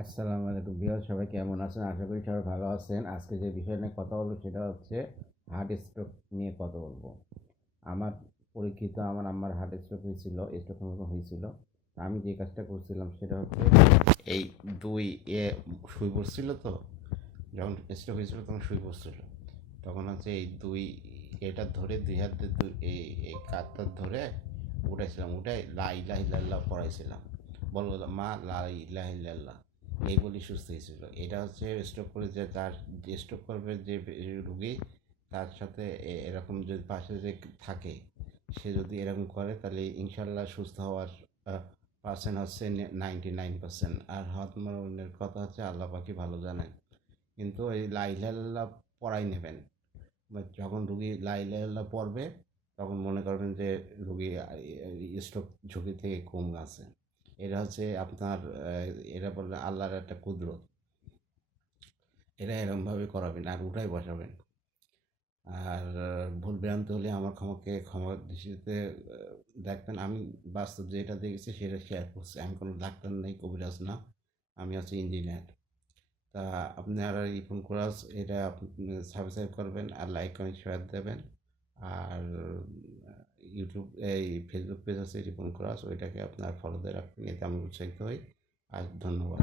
আসসালামু আলাইকুম ভিউয়ার, সবাই কেমন আছেন? আশা করি সবাই ভালো আছেন। আজকে যে বিষয় নিয়ে কথা বলবো সেটা হচ্ছে হার্ট স্ট্রোক নিয়ে কথা বলবো। আমার পরীক্ষিত আমার আম্মার হার্ট স্ট্রোক হয়েছিল, স্ট্রোকের মতো হয়েছিল। আমি যে কাজটা করছিলাম সেটা হচ্ছে এই দুই এ শুয়ে পড়ছিল তো, যখন স্ট্রোক হয়েছিল তখন শুয়ে পড়ছিল। তখন হচ্ছে এই দুই এটা ধরে দুই হাত দিয়ে এই এই কাঁধটা ধরে উঠাইছিলাম, উঠাই লা ইলাহা ইল্লাল্লাহ পড়াইছিলাম। বলবো মা লা ইলাহা ইল্লাল্লাহ, এই বলি সুস্থ হয়েছিল। এটা হচ্ছে স্ট্রোক করে যে তার যে স্ট্রোক করবে যে রুগী, তার সাথে এরকম যদি পাশে যে থাকে, সে যদি এরকম করে তাহলে ইনশাল্লাহ সুস্থ হওয়ার পার্সেন্ট হচ্ছে 99%। আর হত মরণের কথা হচ্ছে আল্লাহ পাকি ভালো জানেন। কিন্তু এই লা ইলাহা ইল্লাল্লাহ পড়াই নেবেন। বা যখন রুগী লা ইলাহা ইল্লাল্লাহ পড়বে তখন মনে করবেন যে রুগী স্ট্রোক ঝুঁকি থেকে কম আছে। এটা হচ্ছে আপনার এটা বললে আল্লাহর একটা কুদরত। এটা এরকমভাবে করাবেন আর উঠাই বসাবেন। আর ভুল ভ্রান্তি হলে আমার ক্ষমা দৃষ্টিতে দেখবেন। আমি বাস্তব যেটা দেখেছি সেটা শেয়ার করছি। আমি কোনো ডাক্তার নেই, কবিরাজ না, আমি হচ্ছে ইঞ্জিনিয়ার। তা আপনারা রিপন কোরাস এটা সাবস্ক্রাইব করবেন আর লাইক কমেন্ট শেয়ার দেবেন। আর ইউটিউব এই ফেসবুক পেজ আছে রিপন কোরাস, ওইটাকে আপনার ফলো দিয়ে রাখবেন, এতে আমি উৎসাহিত হই। আর ধন্যবাদ।